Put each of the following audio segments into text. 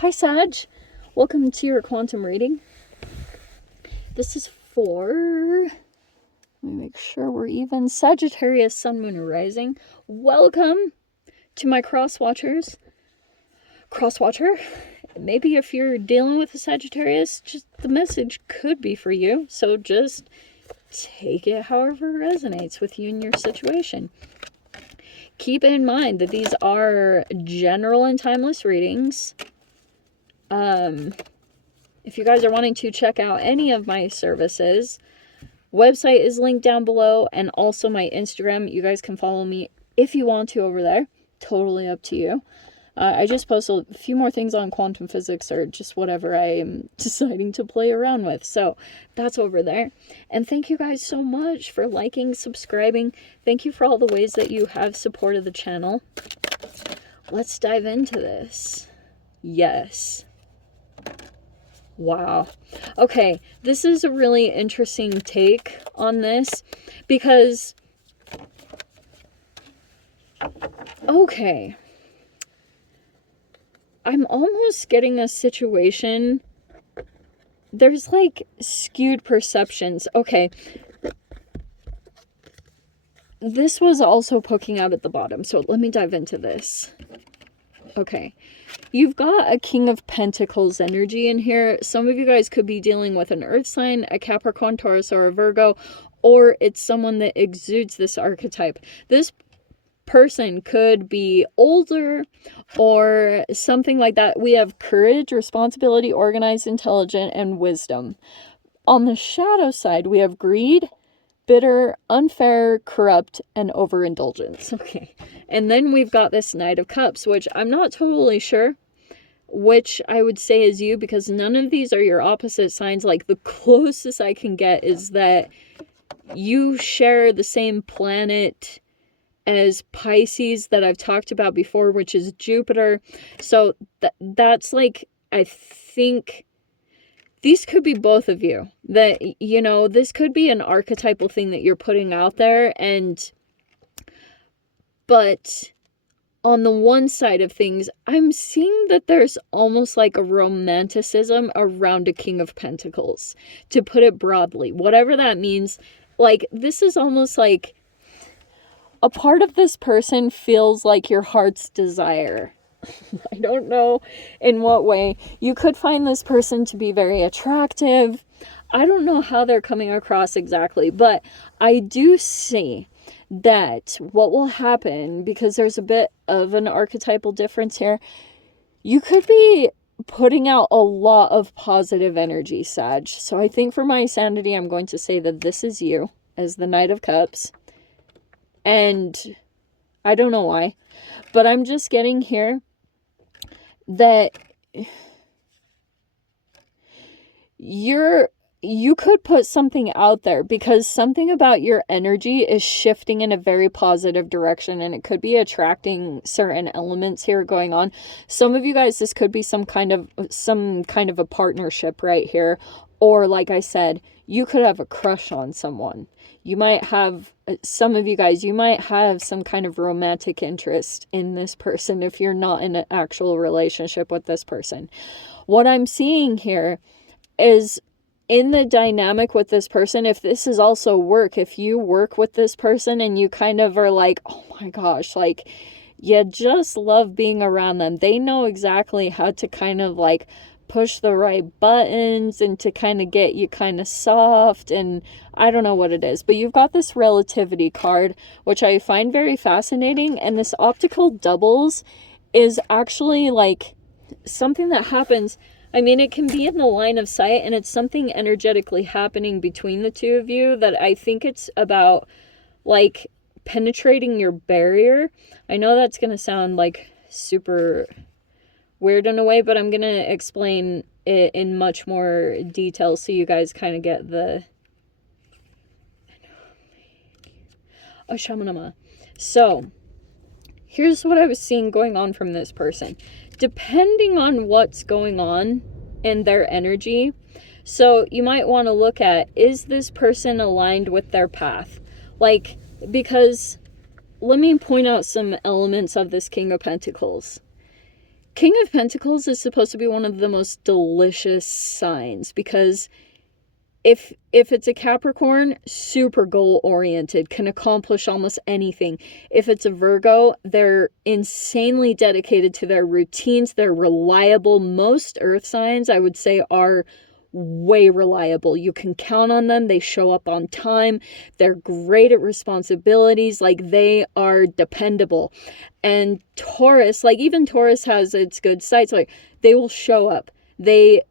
Hi Sag, welcome to your quantum reading. This is for, let me make sure we're even, Sagittarius, Sun, Moon, or Rising. Welcome to my crosswatchers. Crosswatcher, maybe if you're dealing with a Sagittarius, just the message could be for you. So just take it however resonates with you and your situation. Keep in mind that these are general and timeless readings. If you guys are wanting to check out any of my services, website is linked down below, and also my Instagram. You guys can follow me if you want to over there. Totally up to you. I just posted a few more things on quantum physics or just whatever I am deciding to play around with. So that's over there. And thank you guys so much for liking, subscribing. Thank you for all the ways that you have supported the channel. Let's dive into this. Yes. Wow. Okay, this is a really interesting take on this because, okay, I'm almost getting a situation, there's like skewed perceptions. Okay, this was also poking out at the bottom, so let me dive into this. Okay, you've got a King of Pentacles energy in here. Some of you guys could be dealing with an Earth sign, a Capricorn, Taurus, or a Virgo, or it's someone that exudes this archetype. This person could be older or something like that. We have courage, responsibility, organized, intelligent, and wisdom. On the shadow side, we have greed, bitter, unfair, corrupt, and overindulgence. Okay. And then we've got this Knight of Cups, which I'm not totally sure which I would say is you, because none of these are your opposite signs. Like, the closest I can get is that you share the same planet as Pisces that I've talked about before, which is Jupiter. So that's like, I think these could be both of you. That, you know, this could be an archetypal thing that you're putting out there. But on the one side of things, I'm seeing that there's almost like a romanticism around a King of Pentacles, to put it broadly, whatever that means. Like, this is almost like a part of this person feels like your heart's desire. I don't know in what way. You could find this person to be very attractive. I don't know how they're coming across exactly, but I do see that what will happen, because there's a bit of an archetypal difference here, you could be putting out a lot of positive energy, Sag. So I think for my sanity, I'm going to say that this is you as the Knight of Cups. And I don't know why, but I'm just getting here that you could put something out there, because something about your energy is shifting in a very positive direction, and it could be attracting certain elements here going on. Some of you guys, this could be some kind of a partnership right here, or like I said, you could have a crush on someone. You might have, some of you guys, you might have some kind of romantic interest in this person if you're not in an actual relationship with this person. What I'm seeing here is, in the dynamic with this person, if this is also work, if you work with this person and you kind of are like, oh my gosh, like, you just love being around them. They know exactly how to kind of like push the right buttons and to kind of get you kind of soft, and I don't know what it is, but you've got this relativity card, which I find very fascinating. And this optical doubles is actually like something that happens. I mean, it can be in the line of sight, and it's something energetically happening between the two of you that I think it's about like penetrating your barrier. I know that's going to sound like super weird in a way, but I'm going to explain it in much more detail so you guys kind of get the Shamanama. So here's what I was seeing going on from this person, depending on what's going on in their energy. So you might want to look at, is this person aligned with their path? Like, because let me point out some elements of this King of Pentacles. King of Pentacles is supposed to be one of the most delicious signs, because if it's a Capricorn, super goal oriented, can accomplish almost anything. If it's a Virgo, they're insanely dedicated to their routines. They're reliable. Most earth signs, I would say, are way reliable. You can count on them. They show up on time. They're great at responsibilities. Like, they are dependable. And Taurus, like, even Taurus has its good sides. Like, they will show up. They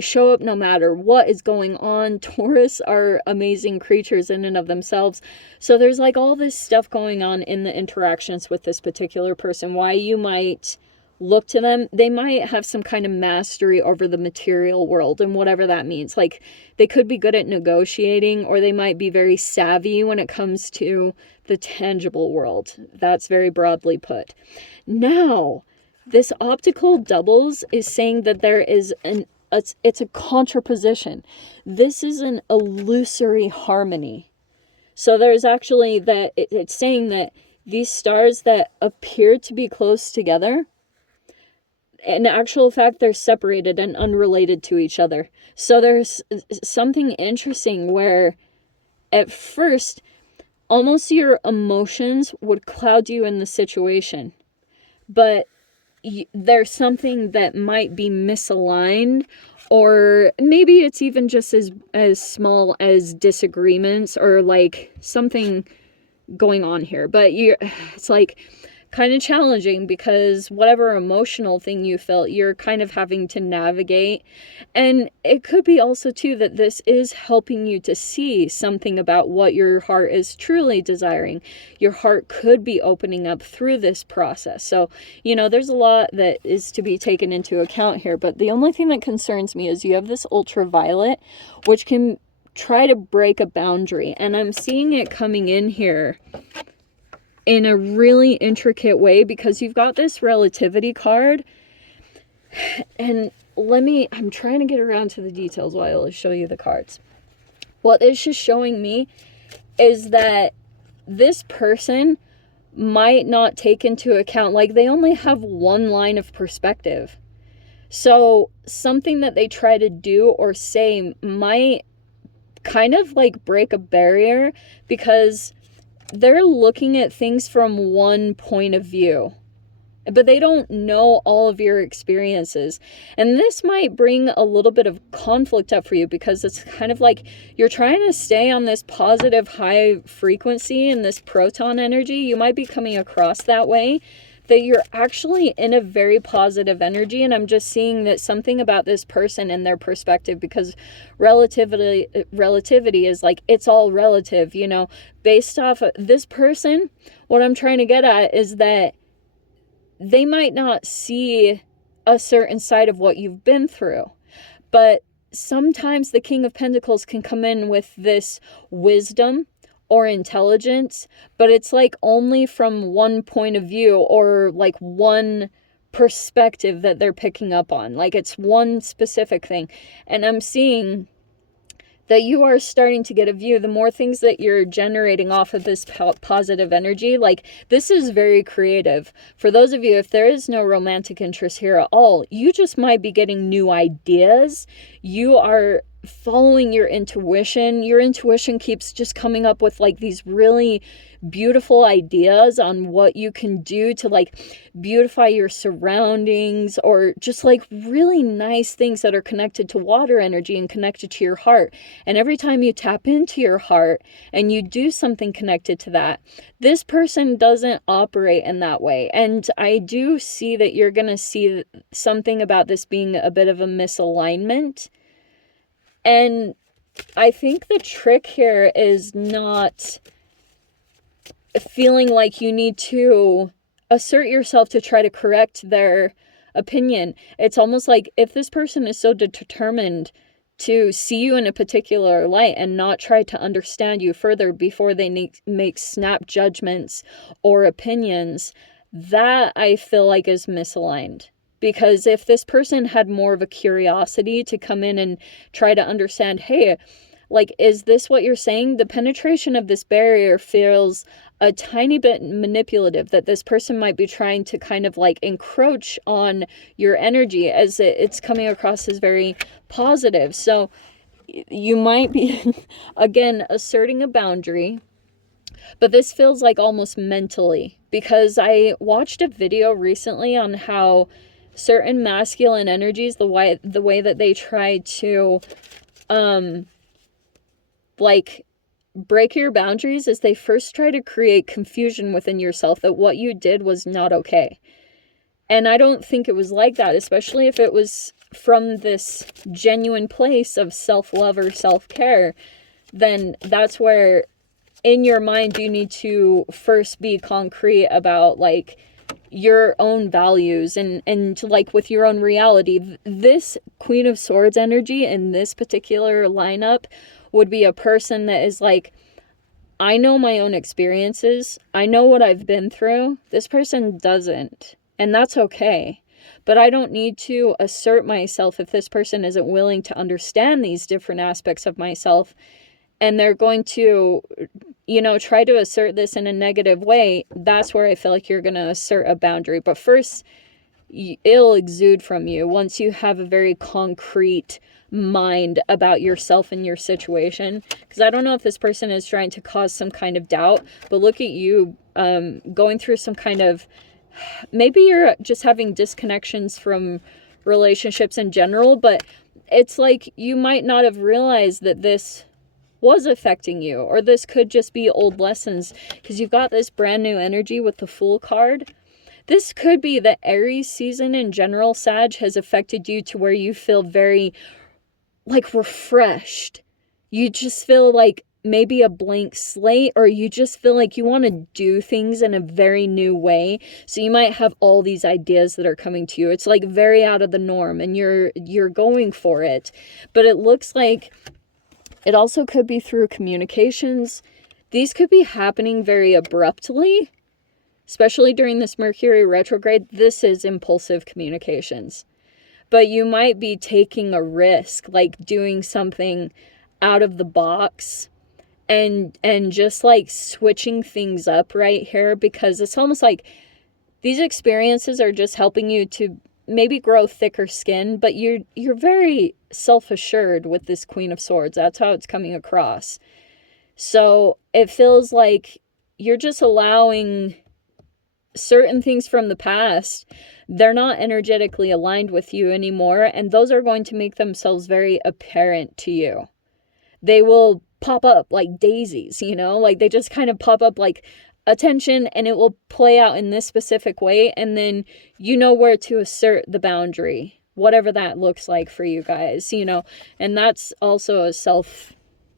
show up no matter what is going on. Taurus are amazing creatures in and of themselves. So there's like all this stuff going on in the interactions with this particular person. Why you might look to them. They might have some kind of mastery over the material world, and whatever that means. Like, they could be good at negotiating, or they might be very savvy when it comes to the tangible world. That's very broadly put. Now, this optical doubles is saying that there is it's a contraposition. This is an illusory harmony. So there's actually that it's saying that these stars that appear to be close together, in actual fact, they're separated and unrelated to each other. So there's something interesting where at first, almost your emotions would cloud you in the situation. But there's something that might be misaligned, or maybe it's even just as small as disagreements, or like something going on here. But it's like kind of challenging, because whatever emotional thing you felt, you're kind of having to navigate. And it could be also too that this is helping you to see something about what your heart is truly desiring. Your heart could be opening up through this process. So, there's a lot that is to be taken into account here. But the only thing that concerns me is you have this ultraviolet, which can try to break a boundary. And I'm seeing it coming in here in a really intricate way, because you've got this relativity card. And I'm trying to get around to the details while I show you the cards. What this is showing me is that this person might not take into account, like, they only have one line of perspective. So something that they try to do or say might kind of like break a barrier, because they're looking at things from one point of view, but they don't know all of your experiences. And this might bring a little bit of conflict up for you, because it's kind of like you're trying to stay on this positive high frequency and this proton energy. You might be coming across that way, that you're actually in a very positive energy. And I'm just seeing that something about this person and their perspective, because relativity is like, it's all relative, based off of this person. What I'm trying to get at is that they might not see a certain side of what you've been through, but sometimes the King of Pentacles can come in with this wisdom or intelligence, but it's like only from one point of view, or like one perspective that they're picking up on. Like, it's one specific thing. And I'm seeing that you are starting to get a view, the more things that you're generating off of this positive energy. Like, this is very creative. For those of you, if there is no romantic interest here at all, you just might be getting new ideas. You are following your intuition. Your intuition keeps just coming up with like these really beautiful ideas on what you can do to like beautify your surroundings, or just like really nice things that are connected to water energy and connected to your heart. And every time you tap into your heart and you do something connected to that, this person doesn't operate in that way. And I do see that you're going to see something about this being a bit of a misalignment. And I think the trick here is not feeling like you need to assert yourself to try to correct their opinion. It's almost like if this person is so determined to see you in a particular light and not try to understand you further before they make snap judgments or opinions, that I feel like is misaligned. Because if this person had more of a curiosity to come in and try to understand, hey, like, is this what you're saying? The penetration of this barrier feels a tiny bit manipulative, that this person might be trying to kind of like encroach on your energy, as it's coming across as very positive. So you might be, again, asserting a boundary, but this feels like almost mentally, because I watched a video recently on how certain masculine energies, the way that they try to like break your boundaries, is they first try to create confusion within yourself that what you did was not okay. And I don't think it was like that, especially if it was from this genuine place of self-love or self-care. Then that's where in your mind you need to first be concrete about like your own values and like with your own reality. This Queen of Swords energy in this particular lineup would be a person that is like, I know my own experiences, I know what I've been through. This person doesn't, and that's okay. But I don't need to assert myself if this person isn't willing to understand these different aspects of myself, and they're going to, you know, try to assert this in a negative way. That's where I feel like you're going to assert a boundary. But first, it'll exude from you once you have a very concrete mind about yourself and your situation. Because I don't know if this person is trying to cause some kind of doubt, but look at you going through some kind of, maybe you're just having disconnections from relationships in general, but it's like you might not have realized that this was affecting you, or this could just be old lessons, because you've got this brand new energy with the Fool card. This could be the Aries season in general, Sag, has affected you to where you feel very like refreshed. You just feel like maybe a blank slate, or you just feel like you want to do things in a very new way. So you might have all these ideas that are coming to you. It's like very out of the norm, and you're going for it. But it looks like it also could be through communications. These could be happening very abruptly, especially during this Mercury retrograde. This is impulsive communications. But you might be taking a risk, like doing something out of the box and just like switching things up right here, because it's almost like these experiences are just helping you to maybe grow thicker skin, but you're very self-assured with this Queen of Swords. That's how it's coming across. So it feels like you're just allowing certain things from the past. They're not energetically aligned with you anymore, and those are going to make themselves very apparent to you. They will pop up like daisies, you know, like they just kind of pop up like attention, and it will play out in this specific way, and then you know where to assert the boundary, whatever that looks like for you guys, you know. And that's also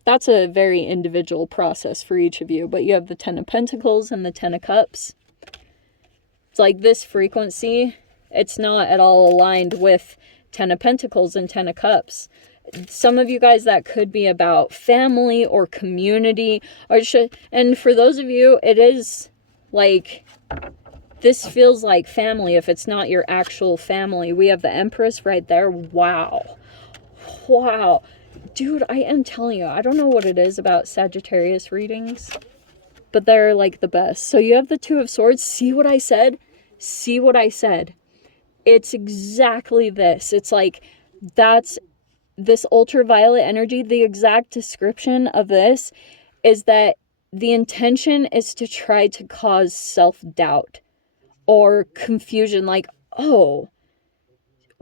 that's a very individual process for each of you. But you have the 10 of Pentacles and the 10 of Cups. It's like this frequency, it's not at all aligned with 10 of Pentacles and 10 of Cups. Some of you guys, that could be about family or community, and for those of you, it is like, this feels like family if it's not your actual family. We have the Empress right there. Wow. Dude, I am telling you, I don't know what it is about Sagittarius readings, but they're like the best. So you have the Two of Swords. See what I said? It's exactly this. It's like, that's this ultraviolet energy. The exact description of this is that the intention is to try to cause self-doubt or confusion, like, oh,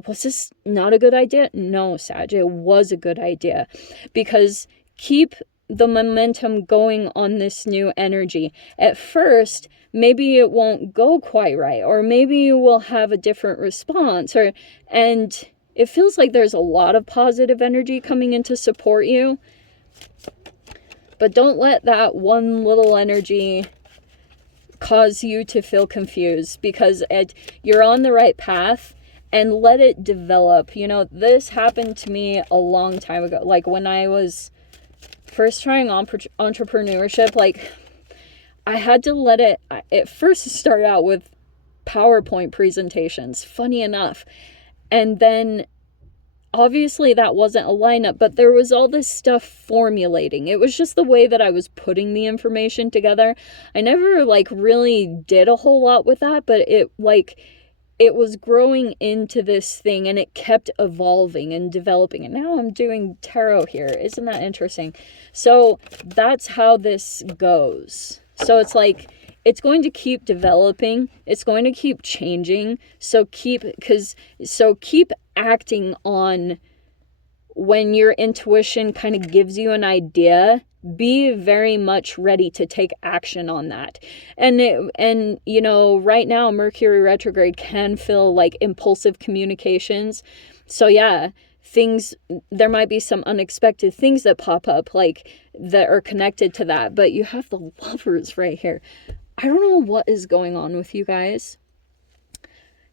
was this not a good idea? No, Sag, it was a good idea, because keep the momentum going on this new energy. At first, maybe it won't go quite right, or maybe you will have a different response, and it feels like there's a lot of positive energy coming in to support you. But don't let that one little energy cause you to feel confused, because you're on the right path, and let it develop. You know, this happened to me a long time ago. Like when I was first trying entrepreneurship, like I had to let it first start out with PowerPoint presentations, funny enough. And then obviously that wasn't a lineup, but there was all this stuff formulating. It was just the way that I was putting the information together. I never like really did a whole lot with that, but it was growing into this thing, and it kept evolving and developing. And now I'm doing tarot here. Isn't that interesting? So that's how this goes. So it's like, it's going to keep developing. It's going to keep changing. So keep acting on when your intuition kind of gives you an idea. Be very much ready to take action on that. And you know, right now Mercury retrograde can feel like impulsive communications. So yeah, there might be some unexpected things that pop up, like that are connected to that. But you have the Lovers right here. I don't know what is going on with you guys.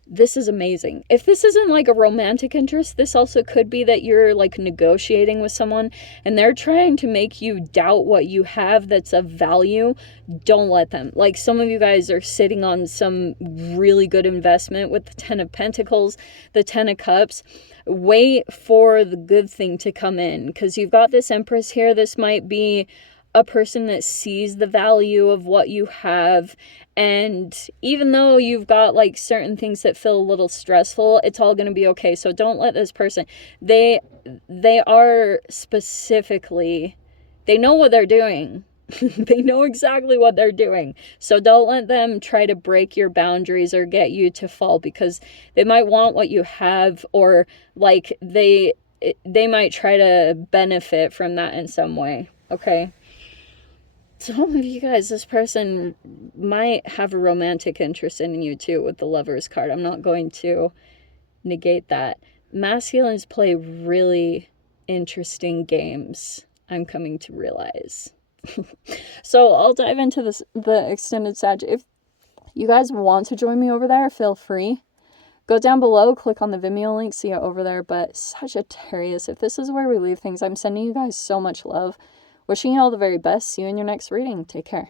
This is amazing. If this isn't like a romantic interest, this also could be that you're like negotiating with someone and they're trying to make you doubt what you have that's of value. Don't let them. Like, some of you guys are sitting on some really good investment with the 10 of Pentacles, the 10 of Cups. Wait for the good thing to come in, because you've got this Empress here. This might be a person that sees the value of what you have, and even though you've got like certain things that feel a little stressful, it's all going to be okay. So don't let this person, they are specifically, they know what they're doing. They know exactly what they're doing. So don't let them try to break your boundaries or get you to fall, because they might want what you have, or like they might try to benefit from that in some way. Okay. Some of you guys, this person might have a romantic interest in you too with the Lovers card. I'm not going to negate that. Masculines play really interesting games, I'm coming to realize. So I'll dive into the extended Sag. If you guys want to join me over there, feel free. Go down below, click on the Vimeo link, see it over there. But Sagittarius, if this is where we leave things, I'm sending you guys so much love. Wishing you all the very best. See you in your next reading. Take care.